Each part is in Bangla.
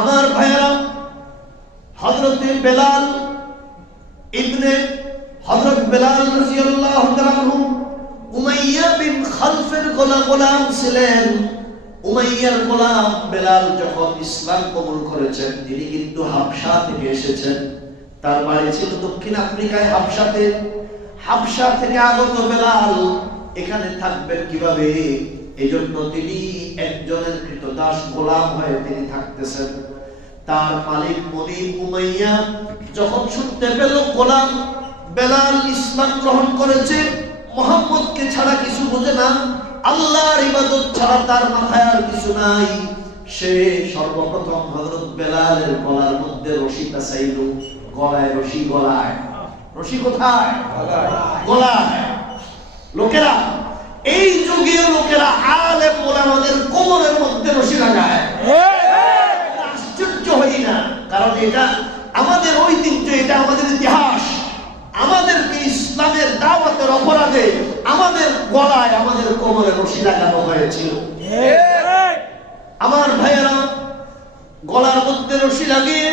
আমার ভাইয়েরা, হযরত বেলাল ইবনে হযরত বেলাল রাদিয়াল্লাহু তাআলা আনহু উমাইয়া বিন খালফের গোলাম ছিলেন। উমাইয়ার গোলাম বেলাল যখন ইসলাম কবুল করেছেন, তিনি কিন্তু হাবশা থেকে এসেছেন। তার বাড়ি ছিল দক্ষিণ আফ্রিকায় হাবশাতে। হাবশা থেকে আগত বেলাল এখানে থাকবেন কিভাবে? এজন্য তিনি একজনের কৃতদাস গোলাম হয়ে তিনি থাকতেছেন। তার মালিক বনি উমাইয়া যখন শুনতে পেল গোলাম বেলাল ইসলাম গ্রহণ করেছে, মুহাম্মদকে ছাড়া কিছু বোঝে না, আল্লাহর ইবাদত ছাড়া তার মাথায় আর কিছু নাই, সে সর্বপ্রথম হযরত বেলালের গলার মধ্যে রশিটা চাইল। গলায় রশি, গলায় রশি কোথায়? গলায়। লোকেরা, এই যুগীয় লোকেরা আলেম ওলামাদের কোমরের মধ্যে রশি লাগায়। আশ্চর্য হই না, কারণ এটা আমাদের ঐতিহ্য, এটা আমাদের ইতিহাস। আমাদেরকে ইসলামের দাওয়াতের অপরাধে আমাদের গলায়, আমাদের কোমরে রশি লাগানো হয়েছিল। আমার ভাইয়েরা, গলার মধ্যে রশি লাগিয়ে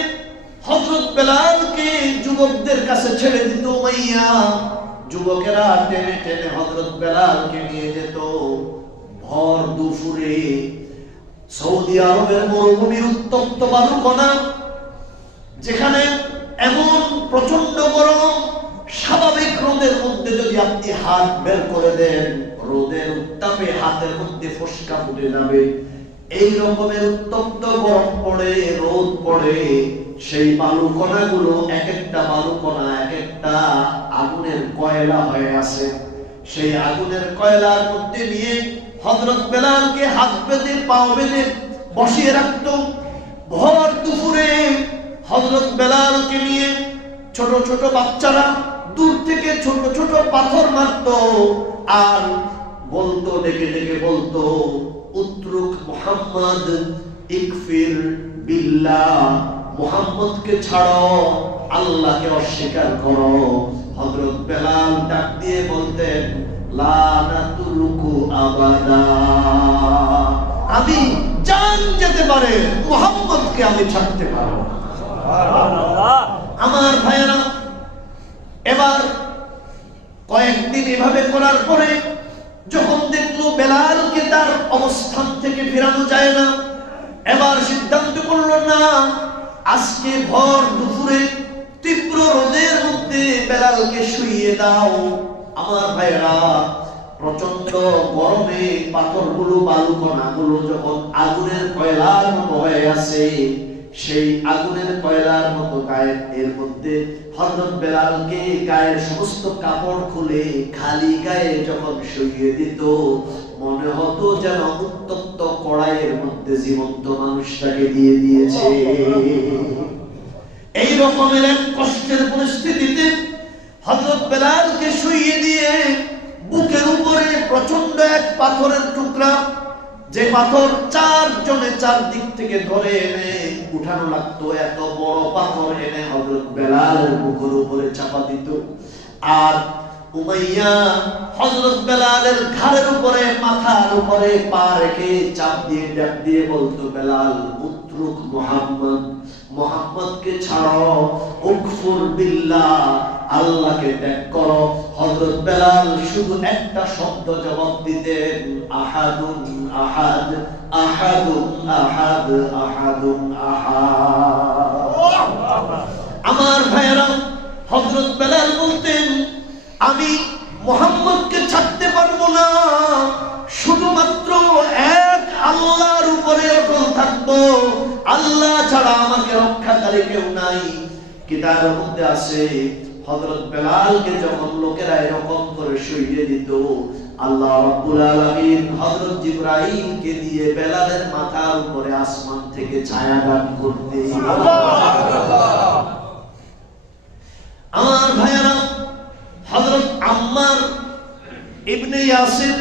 হযরত বেলালকে যুবকদের কাছে ছেড়ে দিত উমাইয়া। যুবকেরা টেনে টেনে হযরত বেলালকে নিয়ে যেত। ভর দুপুরে সৌদি আরবের মরুভূমির উত্তপ্ত বালুকণা, যেখানে এমন প্রচন্ড গরম, স্বাভাবিক রোদের মধ্যে যদি আপনি হাত বের করে দেন, রোদের উত্তাপে হাতের মধ্যে ফোসকা ফুটে যাবে। এই রকমের উত্তপ্ত গরম পড়ে, রোদ পড়ে, সেই বালুকণাগুলো এক একটা বালুকণা এক একটা আগুনের কয়লা হয়ে আছে। সেই আগুনের কয়লার মধ্যে নিয়ে হযরত বেলালকে হাত বেঁধে পা বেঁধে বসিয়ে রাখত। ভর দুপুরে হযরত বেলালকে নিয়ে ছোট ছোট বাচ্চারা দূর থেকে ছোট ছোট পাথর মারত আর বলতো, ডেকে ডেকে বলতো, উতরুক মুহাম্মদ ইকফির বিল্লাহ, মুহাম্মদকে ছাড়ো, আল্লাহকে অস্বীকার করো। হযরত বেলাল ডাক দিয়ে বলতেন, লা নাতুরুকু আবাদা, আমি জান যেতে পারে, মুহাম্মদকে আমি ছাড়তে পারবো না। সুবহানাল্লাহ। আমার ভাইয়েরা, এবার কয়েকদিন এভাবে করার পরে যখন দেখলো বেলালকে তার অবস্থান থেকে ফেরানো যায় না, এবার সিদ্ধান্ত করলো, না, আজকে ভর দুপুরে তীব্র রোদের মধ্যে বেলালকে শুইয়ে দাও। আমার ভাইরা, প্রচন্ড গরমে পাথরগুলো, বালুকণাগুলো যখন আগুনের কয়লার মতো হয়ে আছে, সেই আগুনের কয়লার মতো গায়ের এর মধ্যে হযরত বেলালকে গায়ের সমস্ত কাপড় খুলে খালি গায়ে যখন শুইয়ে দিত, মনে হতো যেন উত্তপ্ত কড়াইয়ের মধ্যে জীবন্ত মানুষটাকে দিয়ে দিয়েছে। এই রকমের এক কষ্টের পরিস্থিতিতে হযরত বেলালকে শুইয়ে দিয়ে বুকের উপরে প্রচন্ড এক পাথরের টুকরা, যে পাথর চারজনে চারদিক থেকে ধরে এনে উঠানো লাগতো, এত বড় পাথর এনে হযরত বেলালের বুকের উপরে চাপা দিত। আর উমাইয়া হযরত বেলালের ঘাড়ের উপরে, মাথার উপরে পা রেখে চাপ দিয়ে ডাক দিয়ে বলতো, বেলাল উতরুক মুহাম্মদ, মুহাম্মদকে ছাড়ো, উকফুর বিল্লাহ, আল্লাহকে ত্যাগ করো। হযরত বেলাল শুধু একটা শব্দ জবাব দিতেন, আহাদুন আহাদ, আহাদুন আহাদ, আহাদুন আহাদ। আমার ভাইয়েরা, হযরত বেলাল বলতেন, আমি মুহাম্মদকে ছাড়তে পারবো না, শুধুমাত্র এক আল্লাহর উপরে অটল থাকবো, আল্লাহ ছাড়া আমাকে রক্ষাকারী কেউ নাই। কিতাবের মধ্যে আছে, হযরত বেলালকে যখন লোকেরা এরকম করে শুইয়ে দিত, আল্লাহ রাব্বুল আলামিন হযরত জিবরাইলকে দিয়ে বেলালের মাথার উপরে আসমান থেকে ছায়া দান করতেন। সুবহানাল্লাহ। আমার ভাইয়েরা, হযরত আম্মার ইবনে ইয়াসির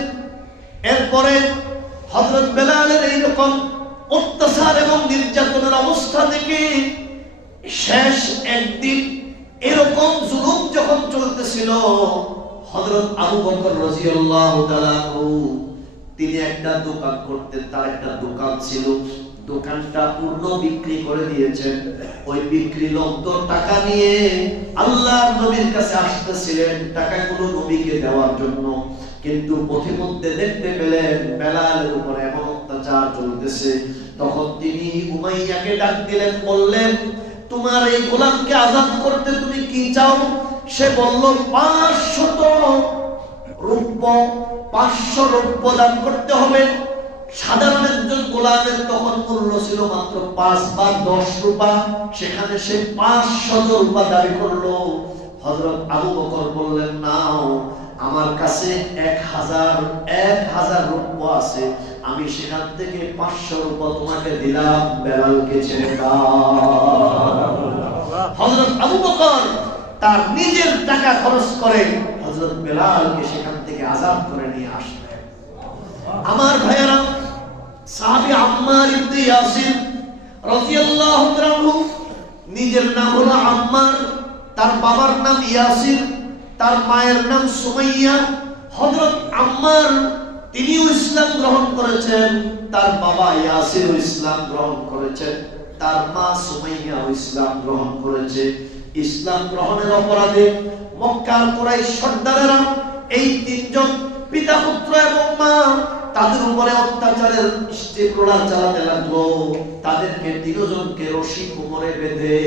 এরপরে হযরত বেলালের এইরকম অত্যাচার এবং নির্যাতনের অবস্থা দেখে শেষ একদিন এরকম জুলুম যখন চলতেছিল, হযরত আবু বকর রাদিয়াল্লাহু তাআলা তিনি একটা দোকান করতেন, তার একটা দোকান ছিল, দোকানটা পূর্ণ বিক্রি করে দিয়েছেন। ওই বিক্রি লব্ধ টাকা নিয়ে আল্লাহর নবীর কাছে আসতেছিলেন টাকাগুলো নবীকে দেওয়ার জন্য। কিন্তু পথিমধ্যে দেখতে পেলেন বেলালের উপরে এমন অত্যাচার চলতেছে। তখন তিনি উমাইয়াকে ডাক দিলেন, বললেন, তোমার এই গোলামকে আজাদ করতে তুমি কি চাও? সে বলল, 500 রূপ্য, 500 রূপ্য দান করতে হবে। সাধারণ একজন গোলামের তখন মূল্য ছিল মাত্র 5 বা 10 রূপা, সেখানে সে 500 রূপা দাবি করলো। হযরত আবু বকর বললেন, নাও, আমার কাছে 1000 রূপ্য আছে, আমি সেখান থেকে 500 রূপা তোমাকে দিলাম, বেলালকে ছেড়ে দাও। হযরত আবু বকর তার নিজের টাকা খরচ করে হযরত বেলালকে সেখান থেকে আজাদ করে নিয়ে আসলেন। আমার ভাইয়েরা, সাহাবী আম্মার ইবনে ইয়াসির রাদিয়াল্লাহু তাআলা, নিজের নাম হলো আম্মার, তার বাবার নাম ইয়াসির, তার মায়ের নাম সুমাইয়া। হযরত আম্মার তিনিও ইসলাম গ্রহণ করেছেন, তার বাবা ইয়াসিরও ইসলাম গ্রহণ করেছেন, তার মা সুমাইয়াও ইসলাম গ্রহণ করেছে। ইসলাম গ্রহণের অপরাধে মক্কার কুরাইশ সর্দারেরা এই তিনজন পিতা, পুত্র এবং মা তাদের উপরে অত্যাচারের স্টিপ্রোলার চালাতে লাগলো। তাদেরকে তিনজনকে রশি কোমরে বেঁধে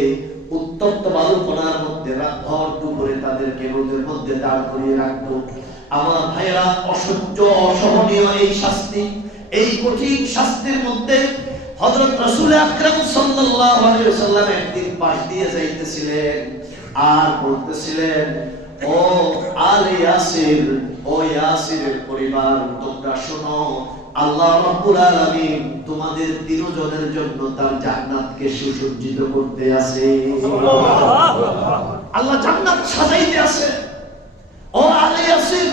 উত্তপ্ত বালুকণার মধ্যে ভর দুপুরে তাদেরকে রোদের মধ্যে দাঁড় করিয়ে রাখতো। আমার ভাইয়েরা, অসহ্য অসহনীয় এই শাস্তি, এই কঠিন শাস্তির মধ্যে হযরত রাসূল আকরাম সাল্লাল্লাহু আলাইহি ওয়াসাল্লাম একদিন পাশ দিয়ে যাইতেছিলেন আর বলতেছিলেন, ও আলে ইয়াসির, ও ইয়াসিরের পরিবার, তোমরা শোনো, আল্লাহ রাব্বুল আলামিন তোমাদের তিনজনের জন্য তার জান্নাতকে সুসজ্জিত করতে আছে। আল্লাহ জান্নাত সাজাইতে আছে। ও আলে ইয়াসির,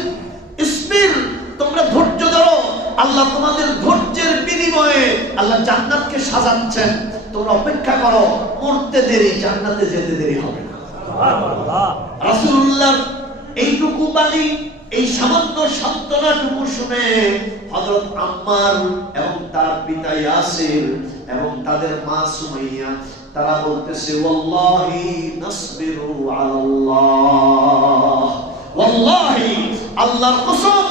ইসবির, তোমরা ধৈর্য ধরো, আল্লাহ তোমাদের ধৈর্যের বিনিময়ে আল্লাহ জান্নাতকে সাজাচ্ছেন, তোমরা অপেক্ষা করো, মরতে দেরি, জান্নাতে যেতে দেরি হবে না। সুবহানাল্লাহ। রাসূলুল্লাহর এইটুকু বাণী, এই সামান্য সান্ত্বনাটুকু শুনে হযরত আম্মার এবং তার পিতা ইয়াসির এবং তাদের মা সুমাইয়া তারা বলতেছে, ওয়াল্লাহি নাসবিরু আলাল্লাহ, ওয়াল্লাহি, আল্লাহর কসম,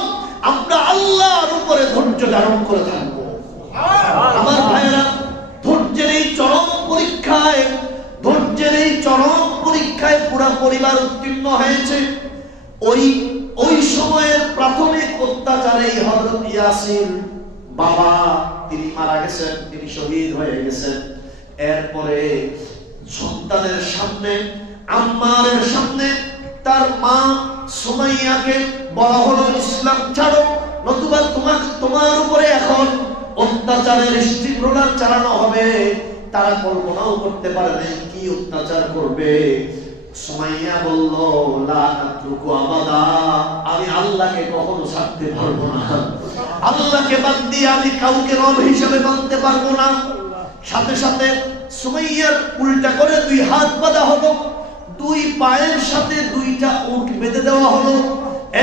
আমরা আল্লাহর উপরে ধৈর্য ধারণ করে থাকবো। আমার ভাইরা, ধৈর্যের এই চরম পরীক্ষায়, ধৈর্যের এই চরম পরীক্ষায় পুরো পরিবার উত্তীর্ণ হয়েছে। ওই সময়ের প্রাথমিক অত্যাচারে হযরত ইয়াসির বাবা তিনি মারা গেছেন, তিনি শহীদ হয়ে গেছেন। এরপরে সন্তানের সামনে, আম্মারের সামনে তার মা সুমাইয়াকে বলা হলো, ইসলাম ছাড়ো, নতুবা তোমার উপরে এখন অত্যাচারের স্টিপ্রোলার চালানো হবে। তারা কল্পনাও করতে পারে না কি অত্যাচার করবে। সুমাইয়া বলল, লা নাতরুকু আবাদা, আমি আল্লাহকে কখনো ছাড়তে পারবো না, আল্লাহকে বাদ দিয়ে আমি কাউকে রব হিসেবে মানতে পারবো না। সাথে সাথে সুমাইয়ার উল্টা করে 2 হাত বাঁধা হলো, 2 পায়ের সাথে 2টা উট বেঁধে দেওয়া হলো।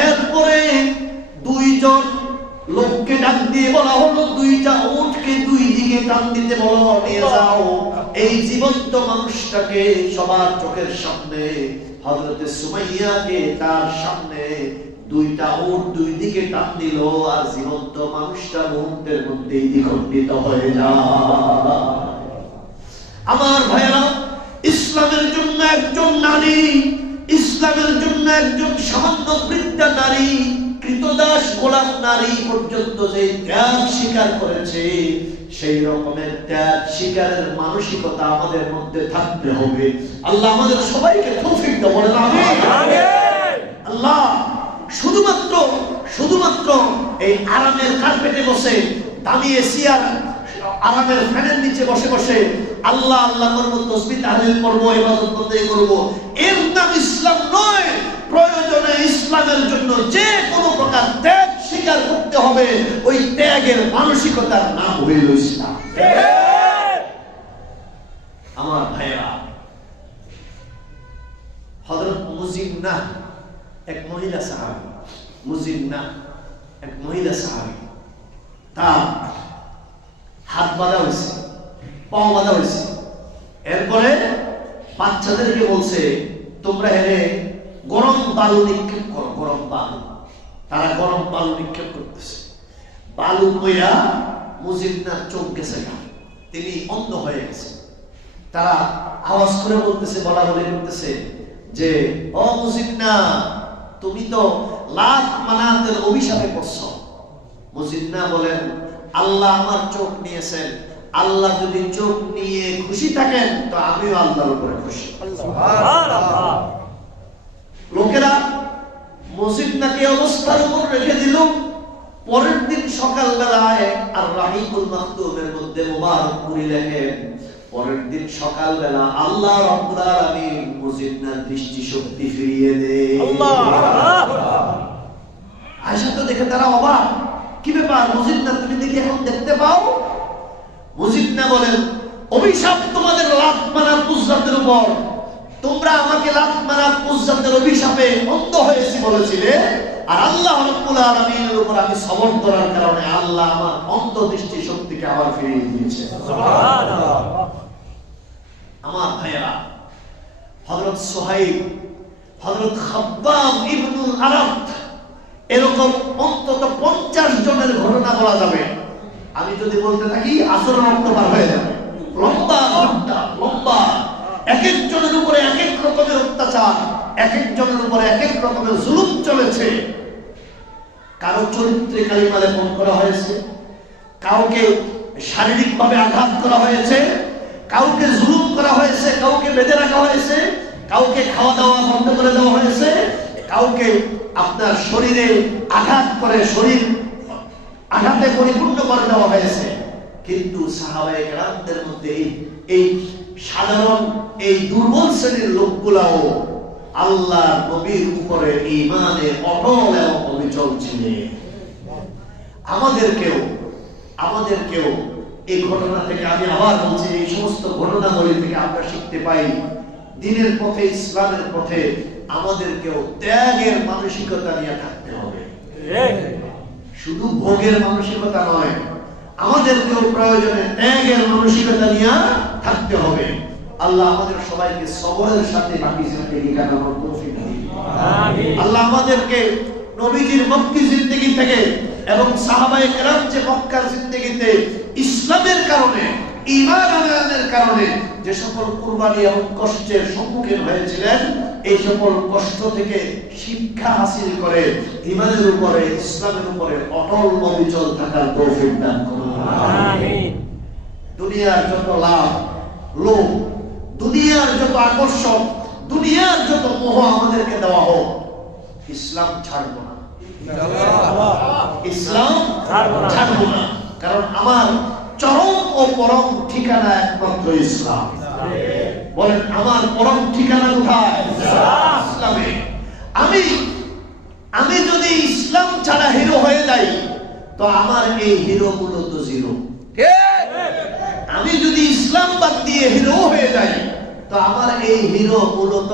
এরপরে 2জন লোককে ডাক দিয়ে বলা হলো, 2টা উটকে 2 দিকে টান দিতে বলো, নিয়ে যাও। এই জীবন্ত মানুষটাকে সবার চোখের সামনে হযরত সুমাইয়াকে তার সামনে 2টা উট 2 দিকে টান দিল, আর জীবন্ত মানুষটা মুহূর্তের মধ্যেই দ্বিখণ্ডিত হয়ে যায়। আমার ভাইয়েরা, ইসলামের জন্য একজন নারী, ইসলামের জন্য একজন সামান্য বৃদ্ধা নারী, কৃতদাস গোলাম নারী পর্যন্ত যে ত্যাগ স্বীকার করেছে, সেই রকমের ত্যাগ স্বীকারের মানসিকতা আমাদের মধ্যে থাকতে হবে। আল্লাহ আমাদের সবাইকে তৌফিক দান করেন, আমিন। আল্লাহ শুধুমাত্র এই আরামের কার্পেটে বসে, দামি এসি আর আরামের ফ্যানের নিচে বসে বসে আল্লাহ আল্লাহ করব, তাসবিহ তাহলিল করব, ইবাদত বন্দেগি করব, এর নাম ইসলাম নয়। প্রয়োজনে ইসলামের জন্য যে কোনো প্রকার ত্যাগ স্বীকার করতে হবে, ওই ত্যাগের মানসিকতার নাম হইল ইসলাম। আমার ভাইরা, হযরত মুজিন্নাহ এক মহিলা সাহাবী, মুজিন্নাহ এক মহিলা সাহাবী, তার হাত বাঁধা হয়েছে, পাও বাঁধা হয়েছে। এরপরে বাচ্চাদেরকে বলছে তোমরা হেরে গরম বালু নিক্ষেপ করো, গরম বালু। তারা গরম বালু নিক্ষেপ করতেছে, বালু কইরা মুজিবনার চোখ গেছে, তিনি অন্ধ হয়ে গেছে। তারা আওয়াজ করে বলতেছে, বলা বলে করতেছে যে ও মুজিবনা, তুমি তো লাত মানাতের অভিশাপে পড়ছো। মুজিবনা বলেন আল্লাহ আমার চোখ নিয়েছেন, আল্লাহ যদি চোখ নিয়ে খুশি থাকেন তো আমিও আল্লাহর উপরে খুশি। লোকেরা মুজিবনাকে অবস্থার উপর রেখে দিল। পরের দিন সকালবেলায় আর রাহিকুল মাকতুমের মধ্যে মুবারকপুরি লেখেন, পরের দিন সকালবেলা আল্লাহ রাব্বুল আলামিন মুজিবনার দৃষ্টি শক্তি ফিরিয়ে দেয়। আয়েশা তো দেখে তারা অবাক, কি ব্যাপার মুজিবনা, তুমি দেখি এখন দেখতে পাও? মুজিবনা বলেন অভিশাপ তোমাদের লাত মানাত উজ্জাতের উপর, তোমরা আমাকে লাত মানাত উজ্জাতের অভিশাপে অন্ধ হয়েছি বলেছিলে, আর আল্লাহ রাব্বুল আলামিনের উপর আমি সবর করার কারণে আল্লাহ আমার অন্ধ দৃষ্টি শক্তিকে আবার ফিরিয়ে দিয়েছে। সুবহানাল্লাহ। আমার ভাইয়েরা, হযরত সুহাইব, হযরত খাব্বাব ইবনুল আরাত, এরকম অন্তত 50 জনের ঘটনা বলা যাবে। আমি যদি বলতে থাকি আসর রক্ত পার হয়ে যাবে। লম্বা ঘটনা, লম্বা, এক একজনের উপরে এক এক রকমের অত্যাচার, এক একজনের উপরে এক এক রকমের জুলুম চলেছে। কারো চরিত্রে কালিমা লেপন করা হয়েছে, কাউকে শারীরিকভাবে আঘাত করা হয়েছে, কাউকে জুলুম করা হয়েছে, কাউকে বেঁধে রাখা হয়েছে, কাউকে খাওয়া দাওয়া বন্ধ করে দেওয়া হয়েছে, কাউকে আপনার শরীরে আঘাত করে শরীর আঘাতে পরিপূর্ণ করে দেওয়া হয়েছে। কিন্তু সাহাবায়ে কেরামদের মধ্যে এই সাধারণ এই দুর্বল শ্রেণীর লোকগুলাও আল্লাহর নবীর উপরে ঈমানে অটল এবং অবিচল ছিলেন। আমাদেরকেও এই ঘটনা থেকে, আমি আবার বলছি, এই সমস্ত ঘটনাগুলি থেকে আমরা শিখতে পাই দ্বীনের পথে, ইসলামের পথে আমাদেরকেও ত্যাগের মানসিকতা নিয়ে থাকতে হবে। শুধু ভোগের মানসিকতা নয়, আমাদেরকেও প্রয়োজনে ত্যাগের মানসিকতা নিয়ে থাকতে হবে। আল্লাহ আমাদের সবাইকে সবরের সাথে বাকি জিন্দেগি কাটানোর তৌফিক দিন। আমিন। আল্লাহ আমাদেরকে নবীজির মক্কি জিন্দেগি থেকে এবং সাহাবায়ে কেরাম যে মক্কার জিন্দেগিতে ইসলামের কারণে, ঈমান আনয়নের কারণে যে সকল কুরবানি এবং কষ্টের সম্মুখীন হয়েছিলেন, এই সকল কষ্ট থেকে শিক্ষা হাসিল করে ঈমানের উপরে, ইসলামের উপরে অটল অবিচল থাকার তৌফিক দান করুন। আমিন। দুনিয়ার যত লাভ, লোভ, দুনিয়ার যত আকর্ষণ, দুনিয়ার যত মোহ আমাদেরকে দেওয়া হোক, ইসলাম ছাড়বো না, ইসলাম ছাড়বো না। কারণ আমার চরম ও পরম ঠিকানা একমাত্র ইসলাম। বলেন আমার পরম ঠিকানা কোথায়? ইসলামে। আমি যদি ইসলাম ছাড়া হিরো হয়ে যাই তো আমার এই হিরো মূলত জিরো। আমি যদি ইসলাম বাদ দিয়ে হিরো হয়ে যাই তো আমার এই হিরো মূলত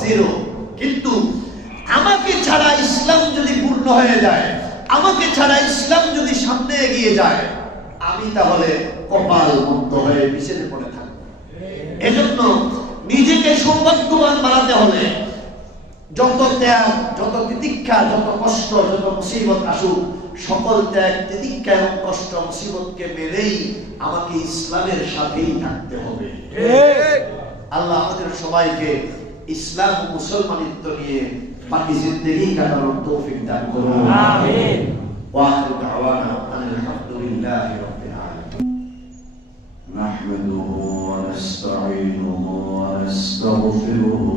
জিরো। কিন্তু আমাকে ছাড়া ইসলাম যদি পূর্ণ হয়ে যায়, আমাকে ছাড়া ইসলাম যদি সামনে এগিয়ে যায়, আমি তাহলে কপাল মুক্ত হয়ে পিছনে পড়ে থাকবো। এজন্য নিজেকে সৌভাগ্যবান বানাতে হলে যত ত্যাগ, যত তিতিক্ষা, যত কষ্ট, যত মুসিবত আসুক, সকল ত্যাগ, তিতিক্ষা এবং কষ্ট, মুসিবতকে মেনেই আমাকে ইসলামের সাথেই থাকতে হবে। আল্লাহ আমাদের সবাইকে ইসলাম ও মুসলমানিত্ব নিয়ে বাকি জিন্দেগি কাটানোর তৌফিক দান করুন। আমিন। ওয়া আখিরু দাওয়ানা আলহামদুলিল্লাহি রাব্বিল আলামিন। নাহমাদুহু ওয়া নাস্তাঈনুহু ওয়া নাস্তাগফিরুহু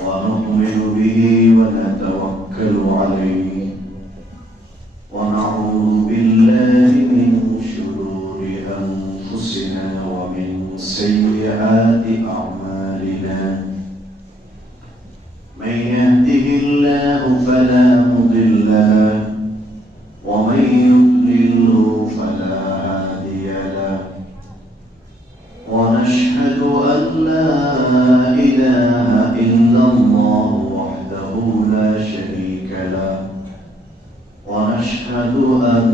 ওয়া নু'মিনু বিহি ওয়া নাতাওয়াক্কালু আলাইহি ওয়া না'উযু বিল্লাহি মিন শুরুরি আনফুসিনা ওয়া মিন সাইয়্যাতি আ'মালিনা। من يهده الله فلا مضل له ومن يضلله فلا هادي له ونشهد أن لا إله إلا الله وحده لا شريك له ونشهد أن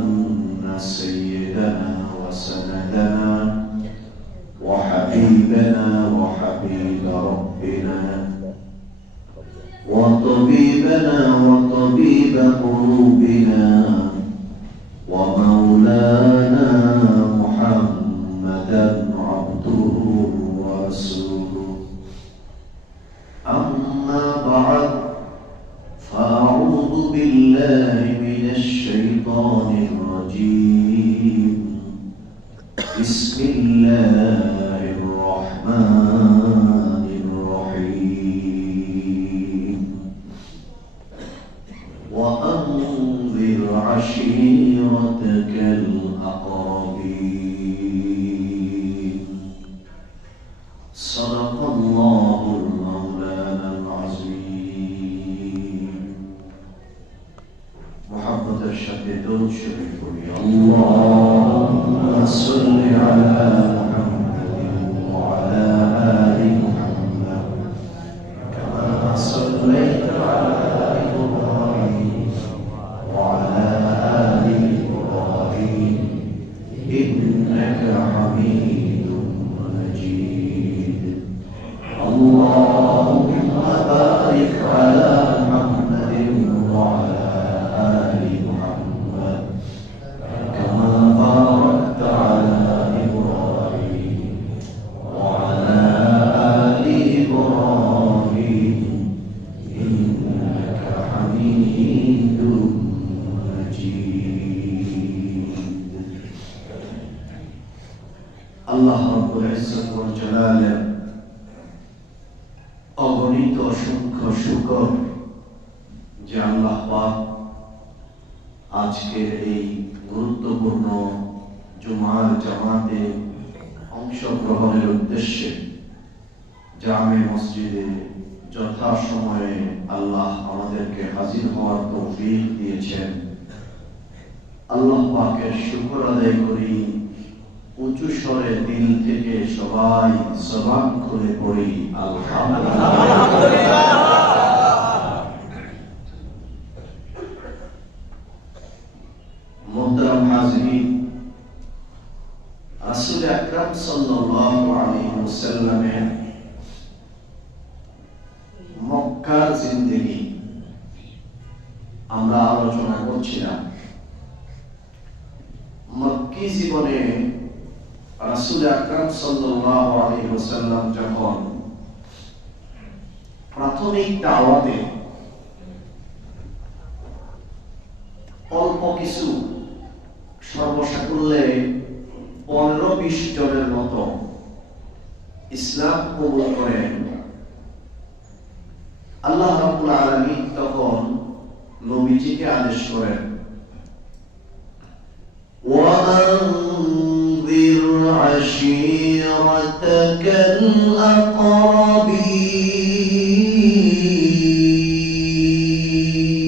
سيدنا وسندنا لنا وطبيب قلوبنا ومولانا محمدا عبده ورسوله أما بعد فأعوذ بالله من الشيطان الرجيم بسم الله الرحمن الرحيم وأنذر عشيرتك الأقربين صدق الله المولانا العظيم محبة الشهيد الشريف اللهم صل على محمد وعلى آل محمد كما صليت على إبراهيم وعلى آل إبراهيم إنك حميد مجيد اللهم بارك على محمد وعلى آل محمد كما باركت على إبراهيم وعلى آل إبراهيم إنك حميد مجيد الله رب العزة والجلال অগণিত অসংখ্য শুকর যে আল্লাহ পাক আজকের এই গুরুত্বপূর্ণ জুমার জামাতে অংশগ্রহণের উদ্দেশ্যে জামে মসজিদে যথাসময়ে আল্লাহ আমাদেরকে হাজির হওয়ার তৌফিক দিয়েছেন। আল্লাহ পাকের শুকর আদায় করি, উঁচু স্বরে দিল থেকে সবাই জবান খুলে পড়ি আলহামদুলিল্লাহ। মোহতারাম হাজিরিন, রাসূল আকরাম সাল্লাল্লাহু আলাইহি ওয়াসাল্লামের মক্কার জিন্দেগি আমরা আলোচনা করছিলাম। মক্কি জীবনে রাসূল আকরাম সাল্লাল্লাহু আলাইহি ওয়াসাল্লাম যখন প্রাথমিক দাওয়াতে অল্প কিছু সর্বসাকুল্যে 15-20 জনের মতো ইসলাম কবুল করেন, আল্লাহ রাব্বুল আলামিন তখন নবীজিকে আদেশ করেন وأنذر عشيرتك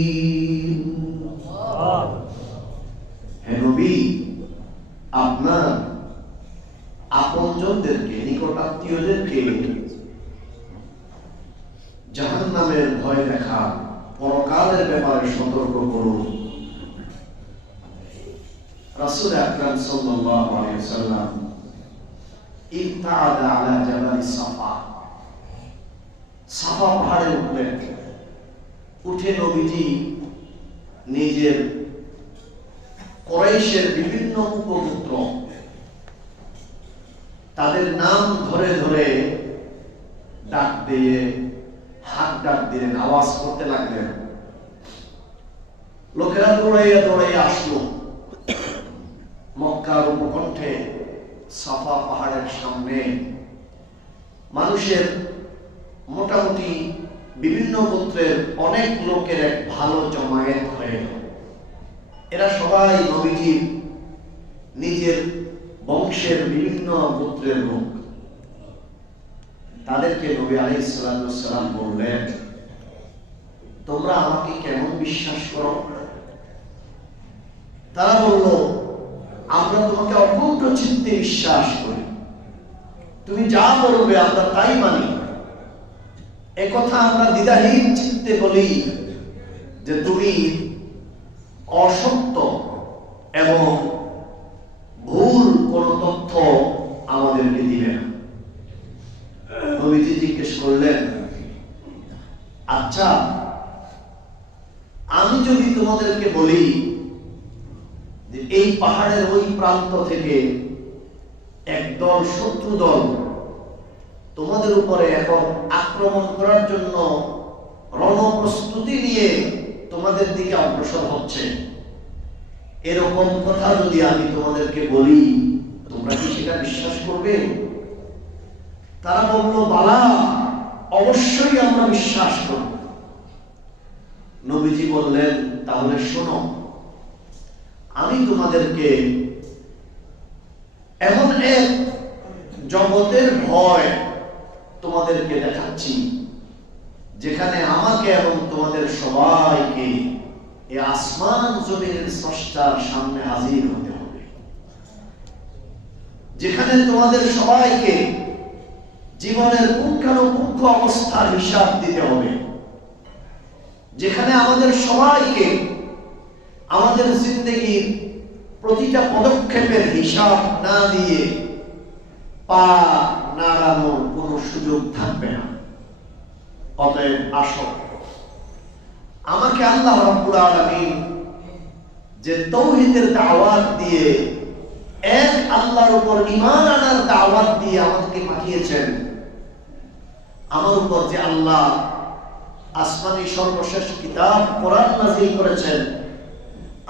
الأقربين। হে নবী, আপনার আপনজনদেরকে, নিকটাত্মীয়দেরকে জাহান্নামের ভয় দেখা, পরকালের ব্যাপারে সতর্ক করুন। রাসূল আকরাম সাল্লাল্লাহু আলাইহি ওয়াসাল্লাম ইবতাআদা আলা জাবাল সাফা, সাফা পাহাড়ে উঠলেন। উঠে নবীজি নিজের কুরাইশের বিভিন্ন উপপুত্র তাদের নাম ধরে ধরে ডাক দিয়ে, হাত ডাক দিলেন, আওয়াজ করতে লাগলেন। লোকেরা দৌড়াইয়া দৌড়াইয়া আসলো মক্কার উপকণ্ঠে সাফা পাহাড়ের সামনে। মানুষের মোটামুটি বিভিন্ন গোত্রের অনেক লোকের এক ভালো জমায়েত হয়ে গেল। এরা সবাই নবীজির নিজের বংশের বিভিন্ন গোত্রের লোক। তাদেরকে নবী আলাইহিস সালাতু ওয়াস সালাম বললেন, তোমরা আমাকে কেমন বিশ্বাস করো? তারা বলল, আমরা তোমাকে অকুণ্ঠ চিত্তে বিশ্বাস করি, তুমি যা বলবে আমরা তাই মানি। একথা আমরা দ্বিধাহীন চিত্তে বলি যে তুমি অসত্য এবং ভুল কোন তথ্য আমাদেরকে দিবে না। নবীজি জিজ্ঞেস করলেন, আচ্ছা তোমাদেরকে বলি যে এই পাহাড়ের ওই প্রান্ত থেকে একদল শত্রু দল তোমাদের উপরে এখন আক্রমণ করার জন্য রণপ্রস্তুতি নিয়ে তোমাদের দিকে অগ্রসর হচ্ছে, এরকম কথা যদি আমি তোমাদেরকে বলি তোমরা কি সেটা বিশ্বাস করবে? তারা বলল, বালা, অবশ্যই আমরা বিশ্বাস করব। নবীজি বললেন, তাহলে শোনো, আমি তোমাদেরকে এমন এক জগতের ভয় তোমাদেরকে দেখাচ্ছি যেখানে আমাকে এবং তোমাদের সবাইকে এই আসমান জমিনের স্রষ্টার সামনে হাজির হতে হবে, যেখানে তোমাদের সবাইকে জীবনের পুঙ্খানুপুঙ্খ অবস্থার হিসাব দিতে হবে, যেখানে আমাদের সবাইকে আমাদের জিন্দেগির প্রতিটা পদক্ষেপের হিসাব না দিয়ে পা নাড়ানোর কোনো সুযোগ থাকবে না। অতএব আসো, আমাকে আল্লাহ রাব্বুল আলামিন যে তাওহীদের দাওয়াত দিয়ে, এক আল্লাহর উপর ঈমান আনার দাওয়াত দিয়ে আমাদেরকে পাঠিয়েছেন, আমার উপর যে আল্লাহ আসমানি সর্বশেষ কিতাব কোরআন নাযিল করেছেন,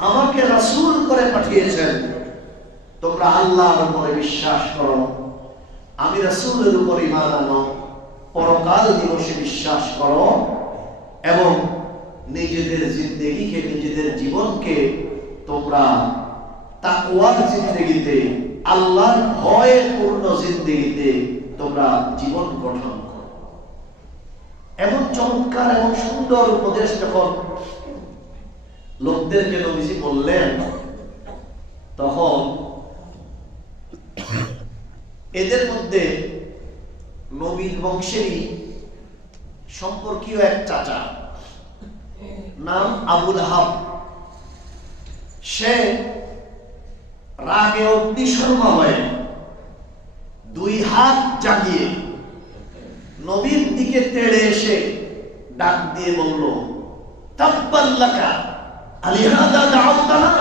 আমাকে রাসূল করে পাঠিয়েছেন, তোমরা আল্লাহর উপরে বিশ্বাস করো, আমি রাসূলের উপর ঈমান আনো, পরকাল দিবসে বিশ্বাস করো এবং নিজেদের জিন্দেগিকে, নিজেদের জীবনকে তোমরা তাকওয়ার জিন্দেগিতে, আল্লাহর ভয়ে পূর্ণ জিন্দেগিতে তোমরা জীবন গঠন করো। এমন চমৎকার এবং সুন্দর উপদেশ যখন লোকদেরকে নবীজি বললেন, তখন এদের মধ্যে নবীর বংশেরই সম্পর্কীয় এক চাচা, নাম আবুল আহাব, সে রাগে অগ্নিশর্মা হয়ে দুই হাত জাগিয়ে নবীর দিকে তেড়ে এসে ডাক দিয়ে বলল, তাব্বাল লাকা আলিহাদা দাউতানা,